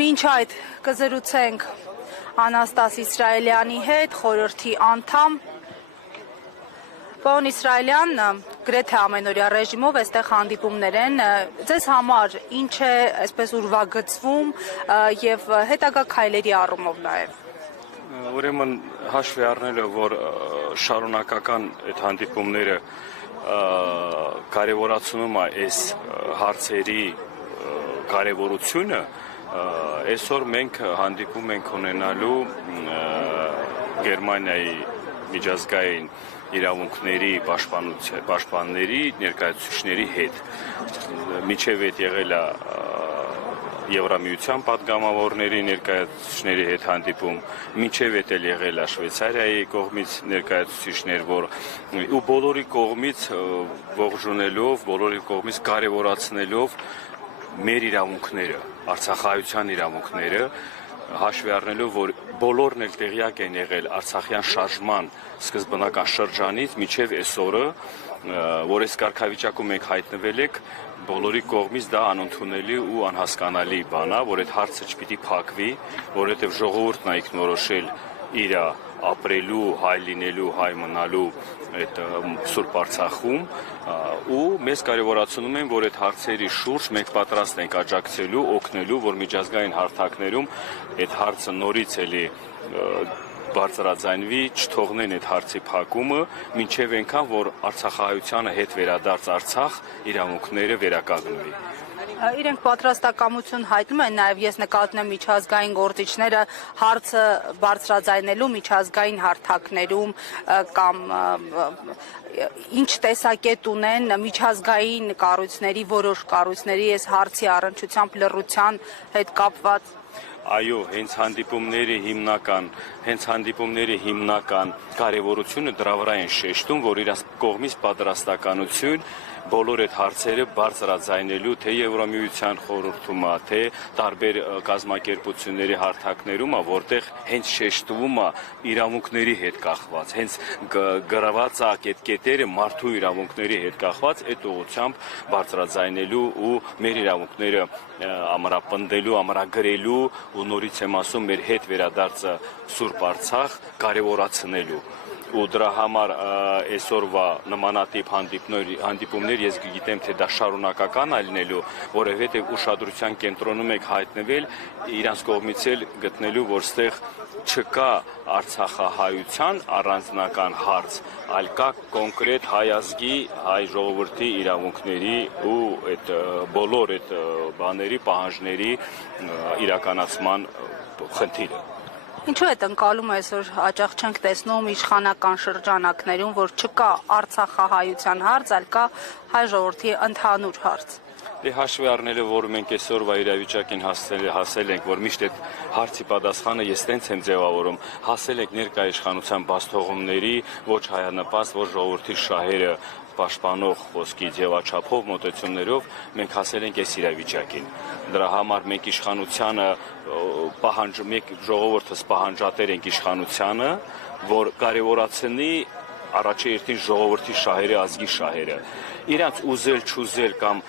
Մինչ այդ կզրուցենք Անաստաս Իսրայելյանի հետ, խորհրդի անդամ։ Պարոն Իսրայելյան, գրեթե ամենօրյա ռեժիմով այստեղ հանդիպումներ են։ Ձեզ համար ինչ է այսպես ուրվագծվում եւ հետագա քայլերի առումով նաեւ։ Ուրեմն հաշվի առնելով, որ շարունակական այդ հանդիպումները կարևորացնում է այս հարցերի կարևորությունը, այսօր մենք հանդիպում ենք ունենալու Գերմանիայի միջազգային իրավունքների պաշտպանների ներկայացուցիչների հետ։ Միջև այդ եղել է Եվրամիության պատգամավորների ներկայացուցիչների հետ հանդիպում, միջև այդ էլ եղել է Շվեյցարիայի կողմից ներկայացուցիչներ, ու բոլորի կողմից ողջունելով, բոլորի կողմից կարևորացնելով մեր իրավունքները, արցախայության իրավունքները, հաշվի առնելով, որ բոլորն էլ տեղյակ են եղել արցախյան շարժման սկզբնական շրջանից մինչև այսօրը, որ այս կարգավիճակում մենք հայտնվել ենք, բոլորի կողմից դա անընդունելի ու անհասկանալի բան է, որ այդ հարցը չպիտի փակվի, որովհետև ժողովուրդն է ինքնորոշել իր ապրելու, հայ լինելու, հայ մնալու այդ Սուրբ Արցախում, ու մեզ կարևորացնում են, որ այդ հարցերի շուրջ մենք պատրաստ ենք աջակցելու, օգնելու, որ միջազգային հարթակներում այդ հարցը նորից էլի բարձրաձայնվի, չթողնեն այդ հարցի փակումը, մինչև այնքան, որ արցախահայությանը հետ վերադարձ Արցախ իրավունքները վերականգնվի։ Իրենք պատրաստակամություն հայտնում են, նաև ես նկատում եմ միջազգային գործիչները հարցը բարձրաձայնելու միջազգային հարթակներում կամ ինչ տեսակետ ունեն միջազգային կառույցների, որոշ կառույցների այս հարցի առնչությամբ լռության հետ կապված։ Այո, հենց հանդիպումների հիմնական կարևորությունը դրա վրա են շեշտում, որ իրաց կողմից պատրաստականություն բոլոր այդ հարցերը բարձրաձայնելու թե Եվրամիության խորհրդում, թե տարբեր կազմակերպությունների հարթակներում, որտեղ հենց շեշտվում է իրավունքների հետ կախված, հենց գրաված է կետերը մարդու իրավունքների հետ կախված, այդ ուղղությամբ բարձրաձայնելու ու մեր իրավունքները ամրապնդելու, ամրագրելու ու նորից եմ ասում մեր հետ վերադարձը Սուրբ Արցախ կարևորացնելու։ Ու դրա համար այսօրվա նմանատիպ հանդիպումներ ես գիտեմ, թե դա շարունակական ալնելու, որովհետև ուշադրության կենտրոնում եք հայտնվել, իրանց կողմից էլ գտնելու, որ ստեղ չկա արցախահայության առանձնական հարց, այլ կա կոնկրետ հայ ազգի, հայ ժողովրդի իրավունքների ու այդ բոլոր այդ բաների, պահանջների իրականացման խնդիրը։ Ինչու է ընկալում այսօր հաճախ չենք տեսնում իշխանական շրջանակներում, որ չկա արցախահայության հարց, այլ կա հայ ժողովրդի ընդհանուր հարց։ Հաշվի առնելով, որ մենք այսօրվա իրավիճակին հասել ենք, որ միշտ այդ հարցի պատասխանը ես տենց եմ ձևավորում, հասել ենք ներկայ իշխանության բացթողումների, ոչ հայանպաստ, ոչ ժողովրդի շահերը պաշտպանող խոսքի ձևաչափով, մոտեցումներով մենք հասել ենք այս իրավիճակին։ Դրա համար մենք իշխանությանը մենք ժողովուրդս պահանջատեր ենք իշխանությանը, որ կարևորացնի առաջերտին ժողովրդի շահերը, ազգի շահերը։ Իրանց ուզել-չուզել կամ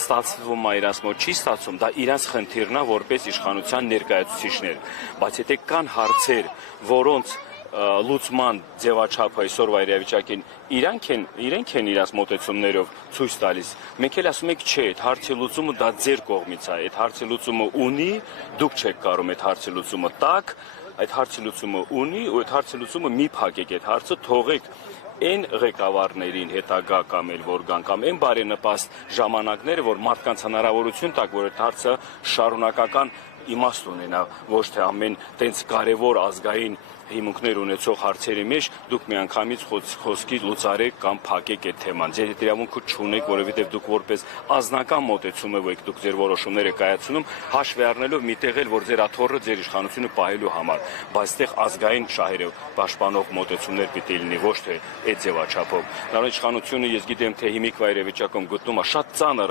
ստացվում է իրանց մոտ չի ստացվում, դա իրանց խնդիրն է որպես իշխանության ներկայացուցիչներ։ Բայց եթե կան հարցեր, որոնց լուծման ձևաչափը այսօրվա իրավիճակին իրենք են իրաց մոտեցումներով ցույց տալիս։ Մենք էլ ասում ենք, չէ, այդ հարցի լուծումը դա ձեր կողմից է, այդ հարցի լուծումը ունի, դուք չեք կարող այդ հարցի լուծումը տակ, այդ հարցի լուծումը ունի ու այդ հարցի լուծումը մի փակեք, այդ հարցը թողեք այն ղեկավարներին հետագա կամ էլ որ կան կամ այն բարենպաստ ժամանակները, որ մարդկանց հնարավորություն տակ, որ այդ հարցը շարունակական իմաստ ունենա, ոչ թե ամեն տենց կարևոր ազգային հիմունքներ ունեցող հարցերի մեջ դուք միանգամից խոսքի լուծարեք կամ փակեք այդ թեման։ Ձեր հետ իրավունքը չունեք, որովհետև դուք որպես ազնական մոտեցում եք դուք ձեր որոշումները կայացնում, հաշվի առնելով միտեղ էլ որ ձեր աթոռը ձեր իշխանությունը պահելու համար, բայց այդտեղ ազգային շահերը պաշտպանող մոտեցումներ պիտի լինի, ոչ թե այդ ձևաչափով։ Նորից իշխանությունը ես գիտեմ, թե հիմիկվա իրավիճակում գտնում է շատ ծանր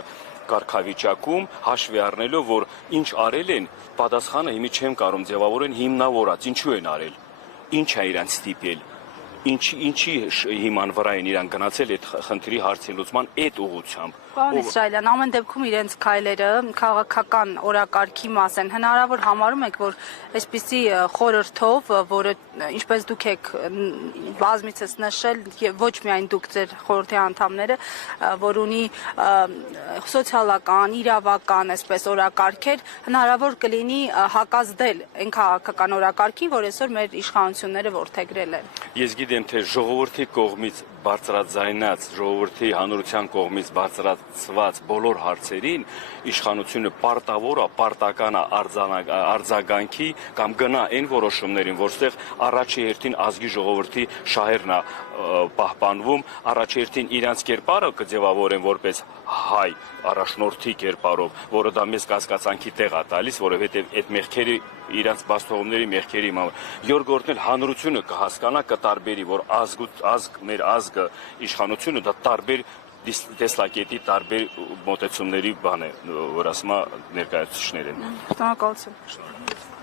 կարգավիճակում, հաշվի առնելով, որ ինչ արել են, պատասխանը հիմի չեմ կարող ձևավորել հիմնավորած, ինչու են արել, ինչ է իրանց ստիպել, ինչի հիման վրա են իրան գնացել այդ խնդրի հարցի լուծման այդ ուղղությամբ։ Պարոն Իսրայելյան, ամեն դեպքում իրենց քայլերը քաղաքական օրակարգի մաս են։ Հնարավոր համարում եք, որ այսպիսի խորհրդով, որը ինչպես դուք եք բազմիցս նշել, եւ ոչ միայն դուք ձեր խորհրդի անդամները, որ ունի սոցիալական, իրավական, այսպես օրակարգեր, հնարավոր կլինի հակազդել այն քաղաքական օրակարգին, որ այսօր մեր իշխանությունները որդեգրել են։ Ես գիտեմ, թե ժողովրդի կողմից բարձրաձայնած, ժողովրդի հանրության կողմից բարձրացված բոլոր հարցերին իշխանությունը պարտավոր է, պարտական է արձագանքի կամ գնա այն որոշումներին, որտեղ առաջի հերթին ազգի ժողովրդի շահերն է պահպանվում, առաջի հերթին իրանց կերպարը կձևավորեն որպես հայ առաջնորդի կերպարով, որը դա մեզ կասկածանքի տեղ է տալիս, որովհետև այդ մեղքերի իրանց բաստողումների մեղքերի Յորգորտն էլ հանրությունը կհասկանա, կտարբերի, որ մեր ազգը իշխանությունը դա տարբեր տեսլակետի տարբեր մոտեցումների բան է, որ ասում է ներկայացուցիչներ են։ Շնորհակալություն։